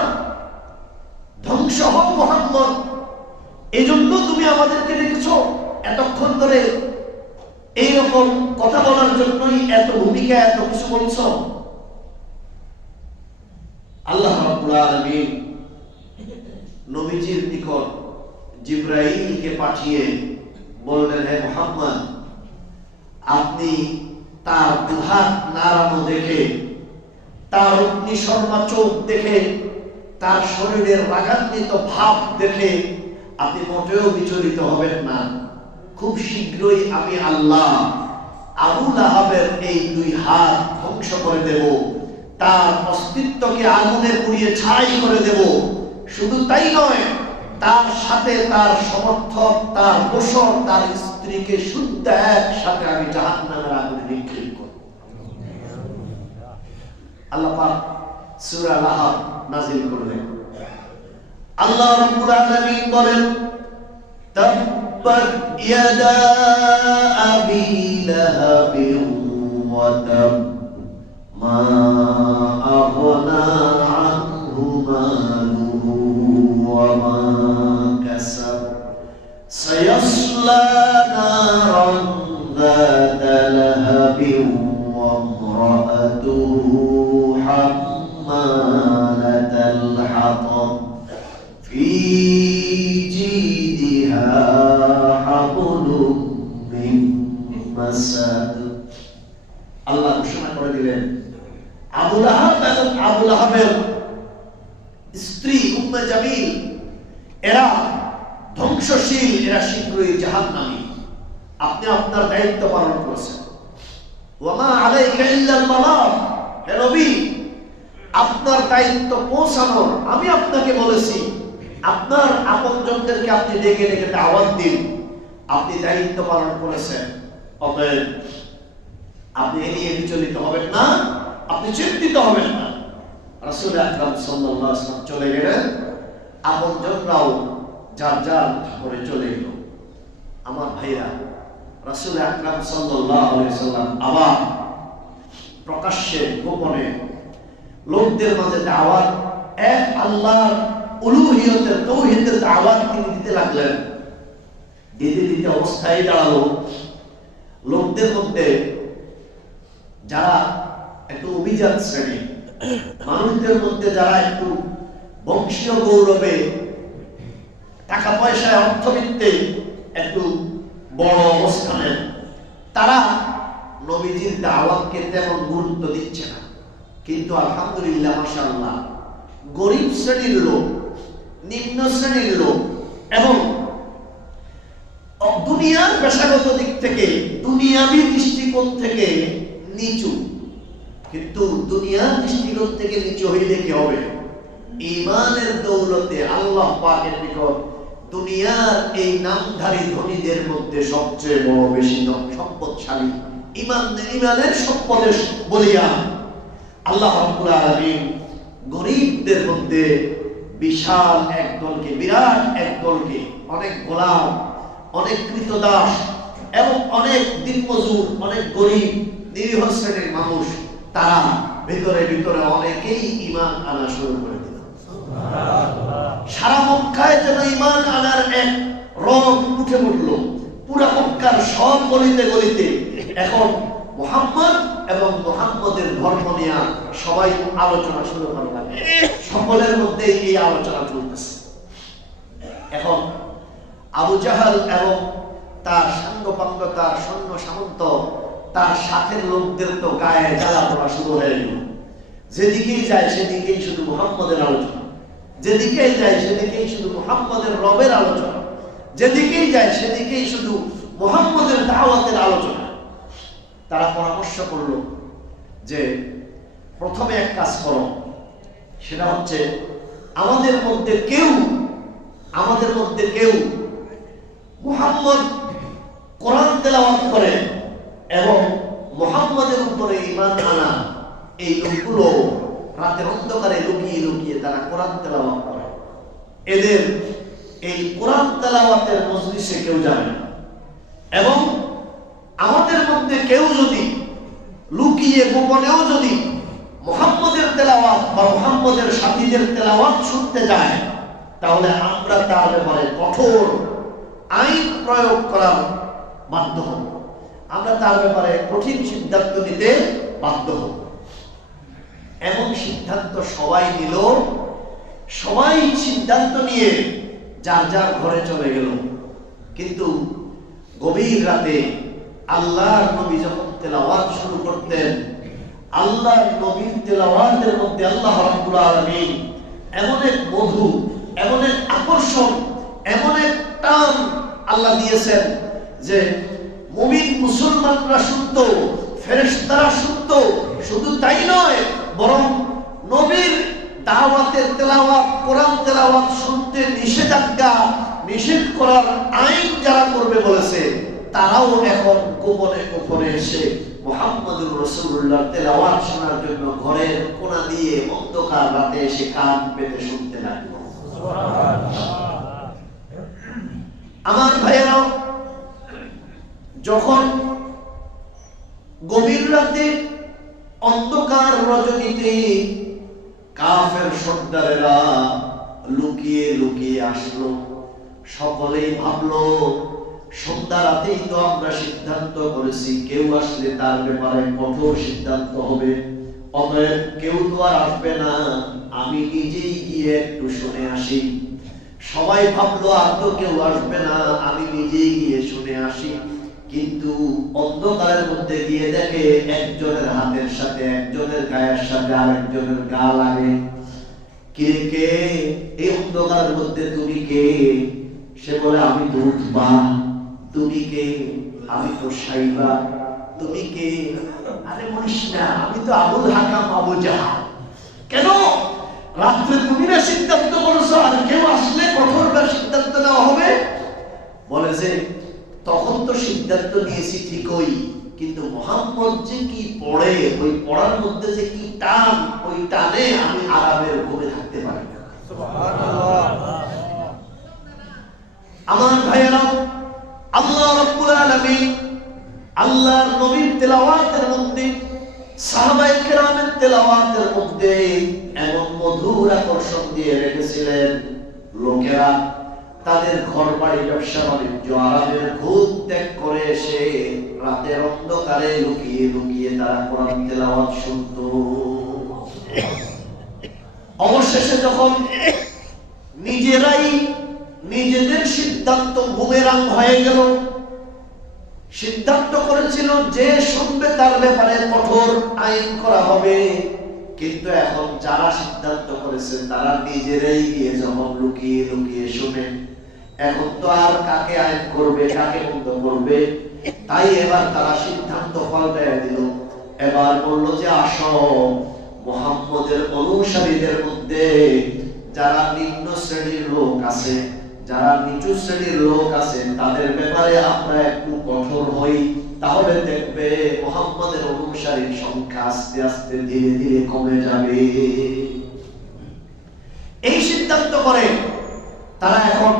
ধ্বংস হও মুহাম্মদ, এজন্য তুমি আমাদেরকে ডেকেছো? এতক্ষণ ধরে এইরকম কথা বলার জন্যই এত ভূমিকা, এত কিছু বলছো? আল্লাহ রাব্বুল আলামিন নবীজির নিকট জিবরাইলকে পাঠিয়ে বললেন, হে মুহাম্মদ, আপনি তার দুহাত নাড়ানো দেখে, তার অগ্নিশর্মা চোখ দেখে, তার শরীরের রাগান্বিত ভাব দেখে আপনি মোটেও বিচলিত হবেন না। খুব শীঘ্রই আমি আল্লাহ আবুল আহাবের এই দুই হাত ধ্বংস করে দেব, তার অস্তিত্বকে আগুনে পুড়িয়ে ছাই করে দেব। শুধু তাই নয়, তার সাথে তার সমর্থক, তার বশর, তার স্ত্রীকে শুদ্ধ একসাথে আমি জাহান্নামের আগুনে নিক্ষেপ করব। আল্লাহ পাক সূরা আল-আহব নাযিল করলেন। আল্লাহ রাব্বুল আলামিন বলেন, তাব্বাত ইয়াদা আবি লাহাবিন ওয়া তাব মা আগনা আনহু মালুহু ওয়া মা কাসাব সায়াসলা নারান যাতা লাহাবিন ওয়া ইমরাআতুহু হাম্মালাতাল হাতাব ফি জিদিহা হাবলুম মিন মাসাদ। আল্লাহ ঘোষণা করে দিলেন, আবুল আহাব এবং আবুল আহাবের স্ত্রী উম্মে জামিল এরা ধ্বংসশীল, এরা শীঘ্রই জাহান্নামী। আপনি আপনার দায়িত্ব পালন করেছেন। ওয়া মা আলাইকা ইল্লাল বালাগ, হে নবী, আপনার দায়িত্ব পৌঁছানোর। আমি আপনাকে বলেছি, আপনার আপনজনদেরকে আপনি ডেকে ডেকে দাওয়াত দিন, আপনি দায়িত্ব পালন করেছেন। অতএব আপনি এ নিয়ে বিচলিত হবেন না, আপনি চিন্তিত হবেন না। রাসূল আকরাম সাল্লাল্লাহু আলাইহি ওয়াসাল্লাম চলে গেলেন, আপনজনরাও যার যার করে চলে গেল। আমার ভাইরা, রাসূল আকরাম সাল্লাল্লাহু আলাইহি ওয়াসাল্লাম আবার প্রকাশ্যে গোপনে লোকদের মাঝে দাওয়াত, এক আল্লাহর উলুহিয়তের তাওহীদের দাওয়াত তিনি দিতে লাগলেন। দিতে দিতে অবস্থায় দাঁড়ালো লোকদের মধ্যে যারা একটু অভিজাত শ্রেণী, মানুষদের মধ্যে যারা একটু বংশীয় গৌরবে, টাকা পয়সায়, অর্থবিত্তে একটু বড় অবস্থানের, তারা নবীজির দাওয়াতকে তেমন গুরুত্ব দিচ্ছে না। কিন্তু আলহামদুলিল্লাহ মাশাআল্লাহ গরিব শ্রেণীর লোক, নিম্ন শ্রেণীর লোক এবং দুনিয়ার পেশাগত দিক থেকে, দুনিয়াবী দৃষ্টিকোণ থেকে নিচু, কিন্তু দুনিয়ার দৃষ্টিকোণ থেকে নিচু হইলে কি হবে? ঈমানের দৌলতে আল্লাহ পাকের নিকট দুনিয়ার এই নামধারী ধনীদের মধ্যে সবচেয়ে বড়, বেশি সম্পদশালী, ঈমানের সম্পদের বলিয়া আল্লাহ রাব্বুল আলামিন গরিবদের মধ্যে বিশাল এক দলকে, বিরাট এক দলকে, অনেক গোলাম, অনেক কৃতদাস এবং অনেক দিনমজুর, অনেক গরিব নিরীহ শ্রেণীর মানুষ, তারা ভিতরে ভিতরে অনেকেই ঈমান আনা শুরু করে দিল। সারা মক্কায় যেন ঈমান আনার এক রং উঠে উঠল। পুরা মক্কার সব গলিতে গলিতে এখন মুহাম্মদ এবং মুহাম্মদের ধর্ম নিয়ে সবাই আলোচনা শুরু করে লাগে। সকলের মধ্যে এই আলোচনা চলতেছে। এখন আবু জাহাল এবং তার সাঙ্গপাঙ্গ, তার সৈন্য সামন্ত, তার সাথের লোকদের তো গায়ে জ্বালা পড়া শুরু হয়ে গেল। যেদিকেই যায় সেদিকেই শুধু মুহাম্মদের আলোচনা, যেদিকেই যায় সেদিকেই শুধু মুহাম্মদের রবের আলোচনা, যেদিকেই যায় সেদিকেই শুধু মুহাম্মদের দাওয়াতের আলোচনা। তারা পরামর্শ করল যে প্রথমে এক কাজ করো, সেটা হচ্ছে আমাদের মধ্যে কেউ মুহাম্মদ কোরআন তেলাওয়াত করে এবং মুহাম্মদের উপরে ঈমান আনা এই লোকগুলো রাতের অন্ধকারে লুকিয়ে লুকিয়ে তারা কোরআন তেলাওয়াত করে। এদের এই কোরআন তেলাওয়াতের মজলিসে কেউ যাবে না, এবং আমাদের মধ্যে কেউ যদি লুকিয়ে গোপনেও যদি মুহাম্মদের তেলাওয়াত বা মুহাম্মদের সাথীদের তেলাওয়াত শুনতে যায়, তাহলে আমরা তার ব্যাপারে কঠোর আইন প্রয়োগ করার বাধ্য হব, আমরা তার ব্যাপারে কঠিন সিদ্ধান্ত নিতে বাধ্য হব। এমন সিদ্ধান্ত সবাই নিল। সবাই সিদ্ধান্ত নিয়ে যার যার ঘরে চলে গেল। কিন্তু গভীর রাতে আল্লাহর নবী যখন তেলাওয়াত শুরু করতেন, আল্লাহর নবীর তেলাওয়াতের মধ্যে আল্লাহ রাব্বুল আলামিন এমন এক মধু, এমন এক আকর্ষণ, এমন এক টান আল্লাহ দিয়েছেন যে মুমিন মুসলমানরা শুনতো, ফেরেশতারা শুনতো। শুধু তাই নয়, বরং নবীর দাওয়াতের তেলাওয়াত, কোরআন তেলাওয়াত শুনতে নিষেধ করার আইন যারা করবে বলেছে, তারাও এখন গোপনে গোপনে এসে মুহাম্মদুর রাসূলুল্লাহ তেলাওয়াত শোনার জন্য ঘরের কোণা দিয়ে অন্ধকার রাতে এসে কান পেতে শুনতে লাগলো। আমার ভাইয়েরা, যখন গভীর রাতে অন্ধকার রজনীতে কাফের সর্দারেরা লুকিয়ে লুকিয়ে আসলো, সকলেই ভাবলো সন্ধ্যা রাতেই তো আমরা সিদ্ধান্ত করেছি কেউ আসলে তার ব্যাপারে কঠোর সিদ্ধান্ত হবে, অতএব কেউ তো আর আসবে না, আমি নিজেই গিয়ে একটু শুনে আসি। সবাই ভাবলো আর তো কেউ আসবে না, আমি নিজেই গিয়ে শুনে আসি। কিন্তু অন্ধকারের মধ্যে গিয়ে দেখে একজনের হাতের সাথে, একজনের গায়ের সাথে আরেকজনের গা লাগে। কে কে এই অন্ধকারের মধ্যে? তুমি কে? সে বলে আমি তো উতবা। তুমি কে? আমি তো সাইবা। তুমি কে? আরে বলিস না, আমি তো আবুল হাকাম আবু জাহাল। কেন রাত্রে তুমি না সিদ্ধান্ত করেছো আর কেউ আসলে কঠোর সিদ্ধান্ত নেওয়া হবে? বলে যে তখন তো সিদ্ধান্ত নিয়েছি ঠিকই, কিন্তু মুহাম্মদ যে কি পড়ে, ওই পড়ার মধ্যে যে কি টান, ওই টানে আমি আরামের ঘুমে থাকতে পারি না। আমার ভাইয়েরা, আল্লাহ রাব্বুল আলামিন আল্লাহর নবীর তেলাওয়াতের মধ্যে সাহাবায়ে কেরামের তেলাওয়াতের মধ্যে এমন মধুর আকর্ষণ দিয়ে রেখেছিলেন, লোকেরা তাদের ঘর বাড়ি ব্যবসা বাণিজ্য আরামের ঘুম ত্যাগ করে এসে রাতের অন্ধকারে লুকিয়ে লুকিয়ে তারা কোরআন তেলাওয়াত শুনতো। অবশেষে যখন নিজেরাই নিজেদের সিদ্ধান্ত বুমেরাং হয়ে গেল, সিদ্ধান্ত করেছিল যে শুনবে তার ব্যাপারে কঠোর আইন করা হবে, কিন্তু এখন যারা সিদ্ধান্ত করেছে তারা নিজেরাই গিয়ে যখন লুকিয়ে লুকিয়ে শুনে, এখন তো আর কাকে আইন করবে, কাকে বন্ধ করবে? তাই এবার তারা সিদ্ধান্ত পাল্টায় দিল। এবার বললো যে আসো, মুহাম্মদের অনুসারীদের মধ্যে যারা নিম্ন শ্রেণীর লোক আছে, যারা নিচু শ্রেণীর লোক আছে, তাদের ব্যাপারে আমরা একটু কঠোর হই, তাহলে দেখবে মুহাম্মদের অনুসারীর সংখ্যা আস্তে আস্তে ধীরে ধীরে কমে যাবে। এই সিদ্ধান্ত করে তারা এখন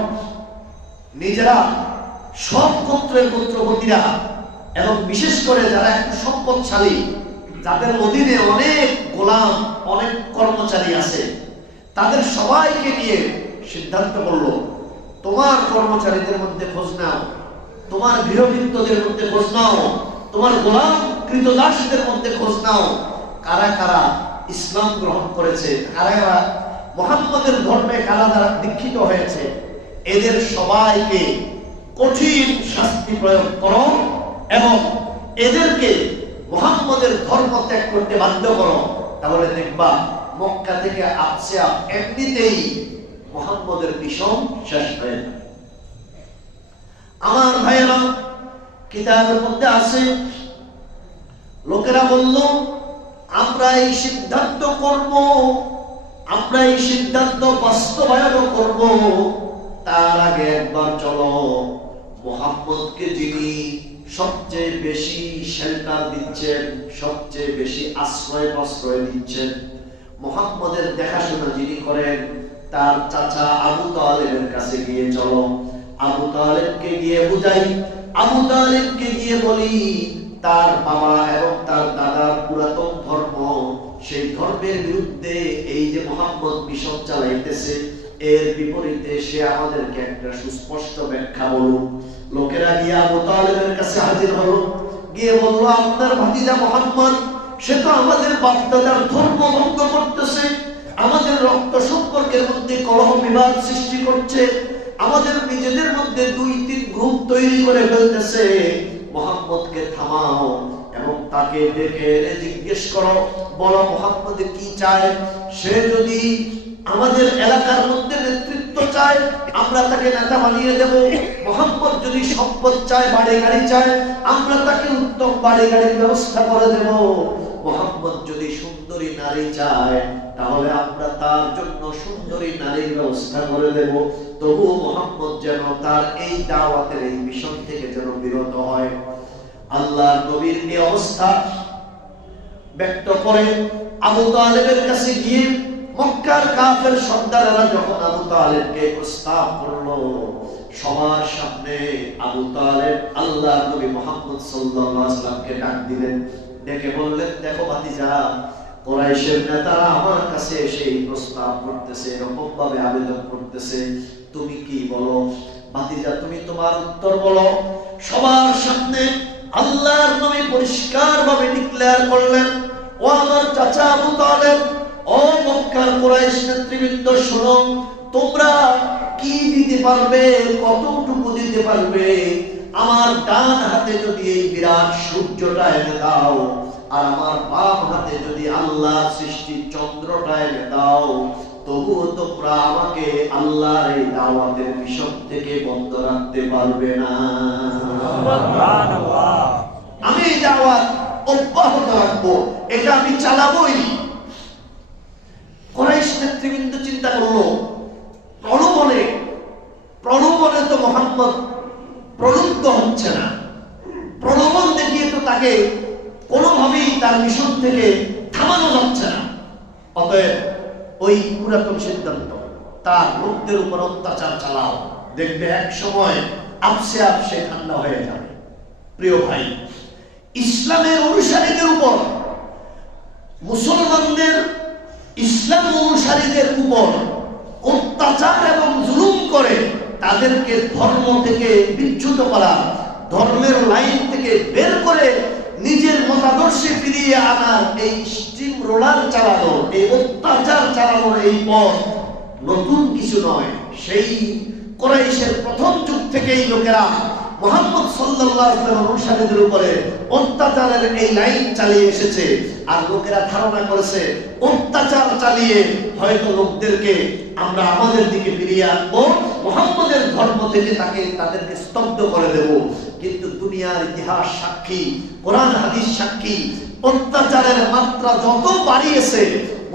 নিজেরা সব গোত্রের গোত্রপতিরা এবং বিশেষ করে যারা একটু সম্পদশালী, যাদের অধীনে অনেক গোলাম, অনেক কর্মচারী আছে, তাদের সবাইকে নিয়ে সিদ্ধান্ত করলো, তোমার কর্মচারীদের মধ্যে খোঁজ নাও, তোমার গৃহবৃত্তদের মধ্যে খোঁজ নাও, তোমার গোলাম কৃতদাসদের মধ্যে খোঁজ নাও, কারা কারা ইসলাম গ্রহণ করেছে, কারা কারা মুহাম্মদের ধর্মে কারা দ্বারা দীক্ষিত হয়েছে, এদের সবাইকে কঠিন শাস্তি প্রয়োগ করো এবং এদেরকে মুহাম্মদের ধর্ম ত্যাগ করতে বাধ্য করো, তাহলে দেখবা মক্কা থেকে আপসে এমনিতেই মুহাম্মদের মিশন শেষ হয়ে যাবে। আমার ভাইয়েরা, কিতাবের মধ্যে আছে, লোকেরা বলল আমরা এই সিদ্ধান্ত করব, আমরা এই সিদ্ধান্ত বাস্তবায়ন করব, তার আগে একবার চলো মুহাম্মদকে যিনি সবচেয়ে বেশি শেল্টার দিচ্ছেন, সবচেয়ে বেশি আশ্রয় প্রশ্রয় দিচ্ছেন, মুহাম্মদের দেখাশোনা যিনি করেন, তার চাচা আবু তালেবের কাছে গিয়ে চলো, আবু তালেবকে গিয়ে বুঝাই, আবু তালেবকে গিয়ে বলি তার বাবা এবং তার দাদার পুরাতন ধর্ম, সেই ধর্মের বিরুদ্ধে এই যে মুহাম্মদ মিশন চালাইতেছে, এর বিপরীতে সে আমাদেরকে একটা সুস্পষ্ট ব্যাখ্যা বলুন। লোকেরা গিয়ে আবু তালেবের কাছে হাজির হলো, গিয়ে বলল আপনার ভাতিজা মুহাম্মদ, সে তো আমাদের বাপ দাদার ধর্ম ভঙ্গ করতেছে, আমাদের রক্ত সম্পর্কের মধ্যে কলহ বিবাদ সৃষ্টি করছে, আমাদের নিজেদের মধ্যে দুই তিন গ্রুপ তৈরি করে ফেলতেছে। মুহাম্মদকে থামাও এবং তাকে ডেকে এনে জিজ্ঞেস করো, বলো মুহাম্মদ কি চায়। সে যদি আমাদের এলাকার মধ্যে নেতৃত্ব চায়, আমরা তাকে নেতা বানিয়ে দেব। মুহাম্মদ যদি সম্পদ চায়, বাড়ি গাড়ি চায়, আমরা তাকে উত্তম বাড়ি গাড়ির ব্যবস্থা করে দেব। মুহাম্মদ যদি সুন্দরী নারী চায়, তাহলে আমরা তার জন্য সুন্দরী নারীর ব্যবস্থা করে দেব। তবু মুহাম্মদ যেন তার এই দাওয়াতের এই মিশন থেকে যেন বিরত হয়। আল্লাহর নবীর এই অবস্থা ব্যক্ত করে আবু তালেবের কাছে গিয়ে মক্কার কাফের সর্দারেরা যখন আবু তালেবকে প্রস্তাব করলো, সবার সামনে আবু তালেব আল্লাহর নবী মুহাম্মদ সাল্লাল্লাহু আলাইহি ওয়াসাল্লামকে ডাক দিলেন, ডেকে বললেন, দেখো ভাতিজা, কুরাইশের নেতারা আমার কাছে এসে এই প্রস্তাব করতেছে, এরকম ভাবে আবেদন করতেছে, তুমি কি বলো? ভাতিজা, তুমি তোমার উত্তর বলো। সবার সামনে আল্লাহর নবী পরিষ্কার ভাবে ডিক্লেয়ার করলেন, ও আমার চাচা আবু তালেব, ও মক্কার কুরাইশ নেতৃবৃন্দ, শোনো, তোমরা কি দিতে পারবে, কতটুকু দিতে পারবে? আমার ডান হাতে যদি এই বিরাট সূর্যটা এনে দাও, আর আমার বাম হাতে যদি আল্লাহ সৃষ্টির চন্দ্রটা এনে দাও, তবুও তোমরা আমাকে আল্লাহর এই দাওয়াতের মিশন থেকে বন্ধ রাখতে পারবে না। আমি এই দাওয়াত অব্যাহত রাখবো, এটা আমি চালাবোই। কুরাইশ নেতৃবৃন্দ চিন্তা করলো, প্রলোভনে তো মুহাম্মদ প্রলুব্ধ হচ্ছে না, প্রলোভন দেখিয়ে তো তাকে কোনোভাবেই তার মিশন থেকে থামানো যাচ্ছে না। অতএব ওই পুরাতন সিদ্ধান্ত, তার লোকদের উপর অত্যাচার চালাও, দেখবে এক সময় আপসে আপসে ঠান্ডা হয়ে যাবে। প্রিয় ভাই, ইসলামের অনুসারীদের উপর মুসলমানদের ইসলাম অনুসারীদের উপর অত্যাচার এবং জুলুম করে তাদেরকে ধর্ম থেকে বিচ্যুত করা, ধর্মের লাইন থেকে বের করে নিজের মতাদর্শে ফিরিয়ে আনার এই স্টিম রোলার চালানো, এই অত্যাচার চালানোর এই পথ নতুন কিছু নয়। সেই কুরাইশের প্রথম যুগ থেকেই লোকেরা মুহাম্মদ সাল্লাল্লাহু আলাইহি ওয়াসাল্লাম অনুসারীদের উপরে অত্যাচারের এই লাইন চালিয়ে এসেছে। আর লোকেরা ধারণা করেছে অত্যাচার চালিয়ে হয়তো লোকদেরকে আমরা আমাদের দিকে ফিরিয়ে আনবো, মুহাম্মদের ধর্ম থেকে তাদেরকে স্তব্ধ করে দেব। কিন্তু দুনিয়ার ইতিহাস সাক্ষী, কোরআন হাদিস সাক্ষী, অত্যাচারের মাত্রা যত বাড়িয়েছে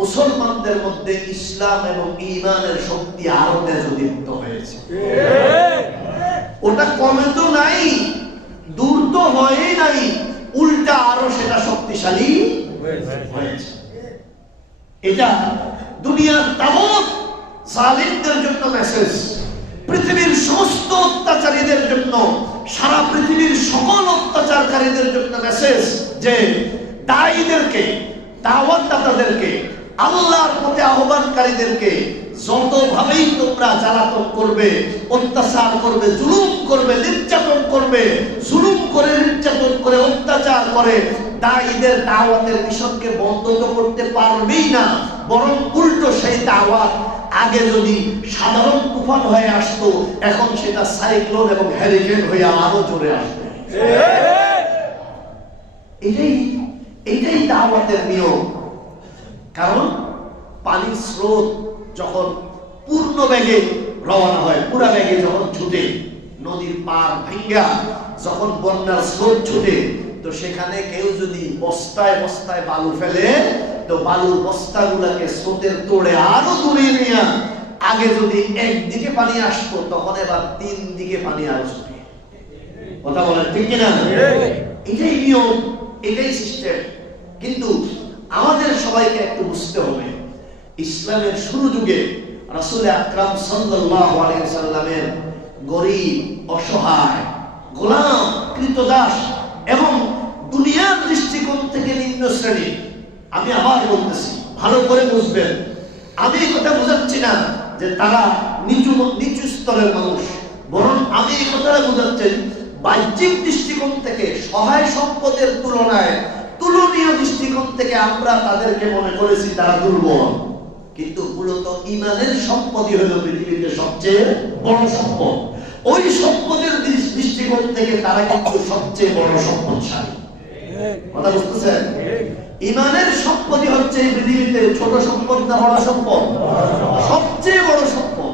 মুসলমানদের মধ্যে ইসলাম এবং ঈমানের শক্তি আরো তেজদীপ্ত হয়েছে। ওটা কমে তো নাই, দূর তো হয়ই নাই, উল্টা আরো সেটা শক্তিশালী হয়েছে। এটা দুনিয়ার তাবৎ জালিমদের জন্য মেসেজ, পৃথিবীর সমস্ত অত্যাচারীদের জন্য, সারা পৃথিবীর সকল অত্যাচারকারীদের জন্য মেসেজ যে দায়ীদেরকে, দাওয়াতদাতাদেরকে, আল্লাহর পথে আহ্বানকারীদেরকে যতভাবেই তোমরা জ্বালাতন করবে, অত্যাচার করবে, জুলুম করবে, নির্যাতন করবে, জুলুম করে, নির্যাতন করে, অত্যাচার করে, দায়ীদের দাওয়াতের মিশনকে বন্ধ তো করতে পারবেই না, বরং উল্টো সেই দাওয়াত আগে যদি সাধারণ তুফান হয়ে আসতো, এখন সেটা সাইক্লোন এবং হ্যারিকেন হয়ে আরো জোরে আসবে। এটাই দাওয়াতের নিয়ম। কারণ পানির স্রোত যখন পূর্ণ বেগে রওনা হয়, পুরা বেগে যখন ছুটে, নদীর পার ভাঙ্গা যখন বন্যার স্রোত ছুটে, তো সেখানে কেউ যদি বস্তায় বস্তায় বালু ফেলে, তো বালুর বস্তাগুলোকে স্রোতের তোড়ে আরো দূরে নিয়ে আগে যদি একদিকে পানি আসতো, তখন এবার 3 দিকে পানি আরো ছুটে। কথা বলেন ঠিক কিনা? এটাই নিয়ম, এটাই সিস্টেম। কিন্তু আমাদের সবাইকে একটু বুঝতে হবে, ইসলামের শুরু যুগে রাসূল আকরাম সাল্লাল্লাহু আলাইহি ওয়াসাল্লামের গরীব, অসহায়, গোলাম, কৃতদাস এবং দুনিয়ার দৃষ্টিকোণ থেকে নিম্ন শ্রেণী, আমি আবার বলতেছি, ভালো করে বুঝবেন, আমি এই কথা বোঝাচ্ছি না যে তারা নিচু স্তরের মানুষ, বরং আমি এই কথাটা বোঝাচ্ছি বাহ্যিক দৃষ্টিকোণ থেকে সহায় সম্পদের তুলনায়, তুলনীয় দৃষ্টিকোণ থেকে আমরা তাদেরকে মনে করেছি তারা দুর্বল, কিন্তু মূলত ঈমানের সম্পদই হলো পৃথিবীতে সবচেয়ে বড় সম্পদ। ওই সম্পদের দৃষ্টিকোণ থেকে তারা কিন্তু সবচেয়ে বড় সম্পদশালী। কথা বুঝতেছেন? ঈমানের সম্পদই হচ্ছে এই পৃথিবীতে ছোট সম্পদ না বড় সম্পদ? সবচেয়ে বড় সম্পদ।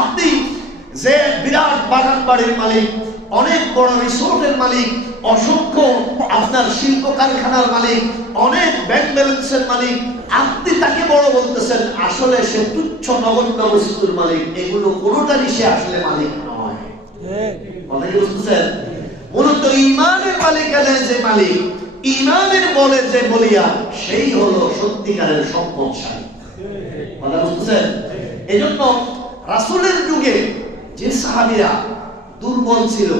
আপনি যে বিরাট বাগান বাড়ির মালিক, অনেক বড় রিসোর্টের মালিক, অসংখ্য আপনার শিল্প কারখানার মালিক, অনেক ব্যাংক ব্যালেন্সের মালিক, আপনি তাকে বড় বলতেছেন, আসলে সে তুচ্ছ নগণ্য বস্তুর মালিক। এগুলো কোনোটারই সে আসলে মালিক নয়। কথা কি বুঝতেছেন? মূলত ঈমানের মালিকানায় যে মালিক, ঈমানের বলে যে বলিয়া, সেই হলো সত্যিকারের সম্পদশালী। কথা বুঝতেছেন? এজন্য রাসূলের যুগে যে সাহাবীরা দুর্বল ছিল,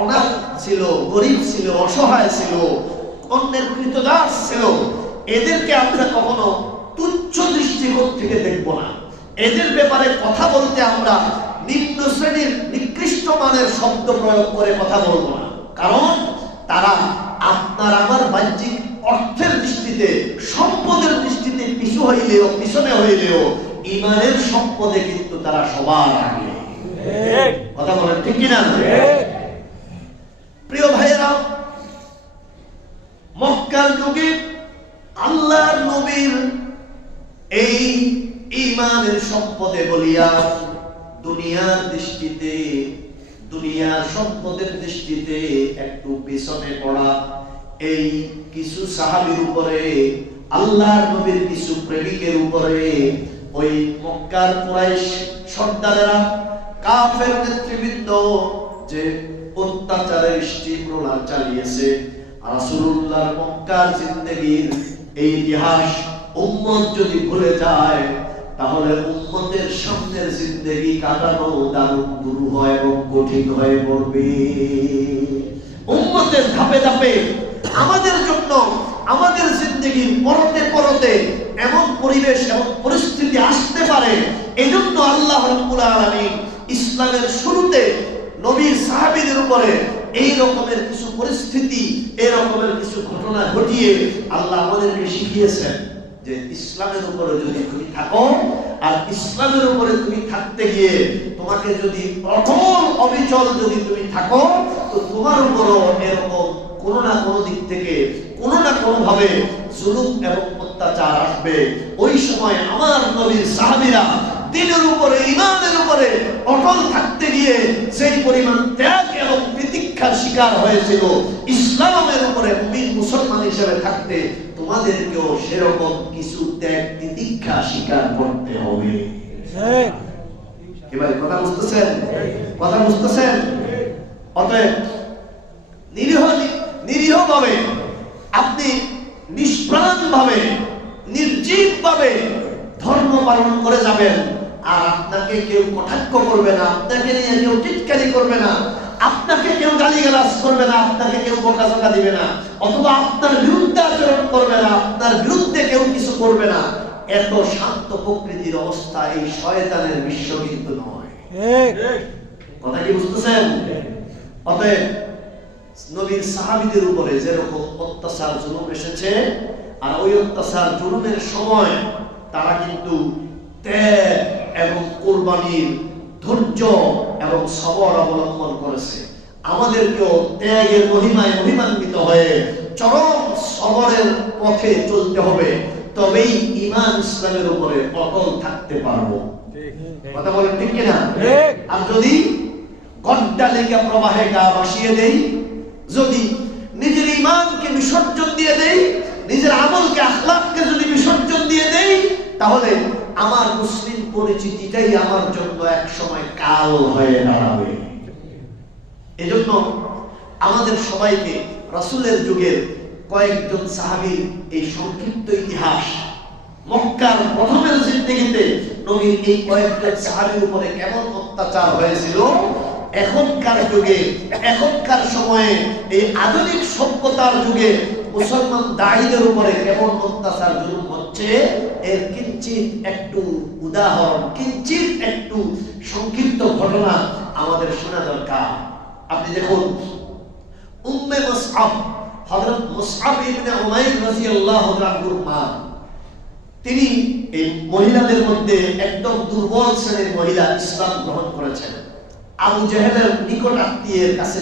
অনাথ ছিল, গরিব ছিল, অসহায় ছিল, অন্যের কৃতদাস ছিল, এদেরকে আমরা কখনো তুচ্ছ দৃষ্টিকোণ থেকে দেখব না। এদের ব্যাপারে কথা বলতে আমরা নিম্ন শ্রেণীর নিকৃষ্ট মানের শব্দ প্রয়োগ করে কথা বলবো না। কারণ তারা আপনার আমার বাহ্যিক অর্থের দৃষ্টিতে, সম্পদের দৃষ্টিতে পিছনে হইলেও ঈমানের সম্পদে কিন্তু তারা সবার আগে। কথা বলেন ঠিক কিনা? প্রিয় ভাইয়েরা, মক্কার যুগে আল্লাহর নবীর এই ঈমানের সম্পদে বলিয়া দুনিয়ার দৃষ্টিতে, দুনিয়ার সম্পদের দৃষ্টিতে একটু পিছনে পড়া এই কিছু সাহাবীর উপরে, আল্লাহর নবীর কিছু প্রেমিকের উপরে ওই মক্কার কুরাইশ সর্দারেরা, কাফের নেতৃবৃন্দ যে অত্যাচারের স্টিম রোলার চালিয়েছে, রাসূলুল্লাহর মক্কার জিন্দেগীর এই ইতিহাস উম্মত যদি ভুলে যায়, তাহলে উম্মতের সামনের জিন্দেগি কাটানো দারুণ দুরূহ এবং কঠিন হয়ে পড়বে। উম্মতের ধাপে ধাপে আমাদের জন্য আমাদের জিন্দেগির পরতে পরতে এমন পরিবেশ এমন পরিস্থিতি আসতে পারে। এজন্য আল্লাহ রাব্বুল আলামিন ইসলামের শুরুতে নবীর সাহাবীদের উপরে এই রকমের কিছু পরিস্থিতি, এই রকমের কিছু ঘটনা ঘটিয়ে আল্লাহ আমাদেরকে শিখিয়েছেন যে ইসলামের উপরে যদি তুমি থাকো, আর ইসলামের উপরে তুমি থাকতে গিয়ে তোমাকে যদি অটল অবিচল যদি তুমি থাকো, তো তোমার উপরও এরকম কোনো না কোনো দিক থেকে কোনো না কোনো ভাবে জুলুম এবং অত্যাচার আসবে। ওই সময় আমার নবীর সাহাবীরা দিনের উপরে ঈমানের উপরে অটল থাকতে গিয়ে সেই পরিমাণ ত্যাগ এবং প্রতীক্ষার শিকার হয়েছিল, ইসলামের উপরে মুমিন মুসলমান হিসেবে থাকতে তোমাদেরকেও সেরকম কিছু ত্যাগ প্রতীক্ষা স্বীকার করতে হবে। এবার কথা বুঝতেছেন? কথা বুঝতেছেন? অতএব নিরীহ ভাবে আপনি নিষ্প্রাণ ভাবে নির্জীব ভাবে ধর্ম পালন করে যাবেন, আর আপনাকে কেউ কটাক্ষ করবে না, আপনাকে নিয়ে কেউ টিটকারি করবে না, আপনাকে কেউ গালিগালাজ করবে না, আপনাকে কেউ বকাঝকা দিবে না, অথবা আপনার বিরুদ্ধে আচরণ করবে না, আপনার বিরুদ্ধে কেউ কিছু করবে না। এত শান্ত প্রকৃতির অবস্থা এই শয়তানের বিশ্ব কিন্তু নয়। কথা কি বুঝতেছেন? অতএব নবীর সাহাবীদের উপরে যেরকম অত্যাচার জুলুম এসেছে, আর ওই অত্যাচার জুলুমের সময় তারা কিন্তু ত্যাগ এবং কুরবানির ধৈর্য এবং সবর অবলম্বন করেছে। আমাদেরকেও ত্যাগের মহিমায় মহিমান্বিত হয়ে চরম সবরের পথে চলতে হবে, তবেই ঈমান ইসলামের উপরে অটল থাকতে পারবো। কথা বলেন ঠিক কিনা? আর যদি গড্ডালিকা প্রবাহে গা ভাসিয়ে দেই, যদি নিজের ঈমানকে বিসর্জন দিয়ে দেই, নিজের আমলকে আখলাককে যদি বিসর্জন দিয়ে দেই, তাহলে আমার মুসলিম পরিচিতিটাই আমার জন্য এক সময় কাল হয়ে দাঁড়াবে। এজন্য আমাদের সবাইকে রাসূলের যুগের কয়েকজন সাহাবীর এই সংক্ষিপ্ত ইতিহাস, মক্কার প্রথমের জিন্দেগিতে নবীর এই কয়েকজন সাহাবীর উপরে কেমন অত্যাচার হয়েছিল, এখনকার যুগে এখনকার সময়ে এই আধুনিক সভ্যতার যুগে মুসলমান দায়ীদের উপরে কেমন অত্যাচার জুলুম হচ্ছে, এর কিঞ্চিত একটু উদাহরণ, কিঞ্চিত একটু সংক্ষিপ্ত ঘটনা আমাদের শোনা দরকার। আপনি দেখুন, উম্মে মুসআব, হযরত মুসআব ইবনে উমাইর রাদিয়াল্লাহু আনহুর মা, তিনি এই মহিলাদের মধ্যে একদম দুর্বল শ্রেণীর মহিলা, ইসলাম গ্রহণ করেছেন। আবু জেহেলের নিকট আত্মীয়ের কাছে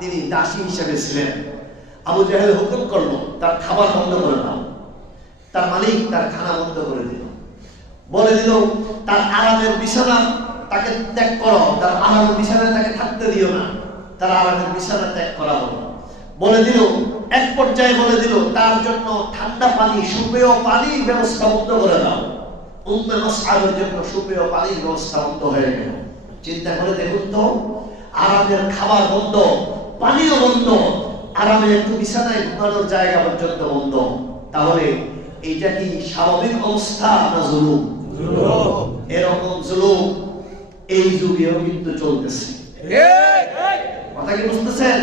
তিনি দাসী হিসেবে ছিলেন। আবু জেহেল হুকুম করলো তার খাবার বন্ধ করে দাও, তার মালিক তার খানা বন্ধ করে দিল, বলে দিল তার আরামের বিছানা তাকে ত্যাগ করো, তার আরামের বিছানায় তাকে থাকতে দিও না, তার আরামের বিছানা ত্যাগ করা হলো। বলে দিল, এক পর্যায়ে বলে দিল তার জন্য ঠান্ডা পানি, সুপেয় পানির ব্যবস্থা বন্ধ করে দাও। উম্মে মুসআবের জন্য সুপেয় পানির ব্যবস্থা বন্ধ হয়ে গেল। চিন্তা করে দেখুন তো, আরামের খাবার বন্ধ, পানিও বন্ধ, আরামে একটু বিছানায় ঘুমানোর জায়গা পর্যন্ত বন্ধ। তাহলে এটা কি স্বাভাবিক অবস্থা না জুলুম? এরকম জুলুম এই যুগেও কিন্তু চলতেছে। কথা কি বুঝতেছেন?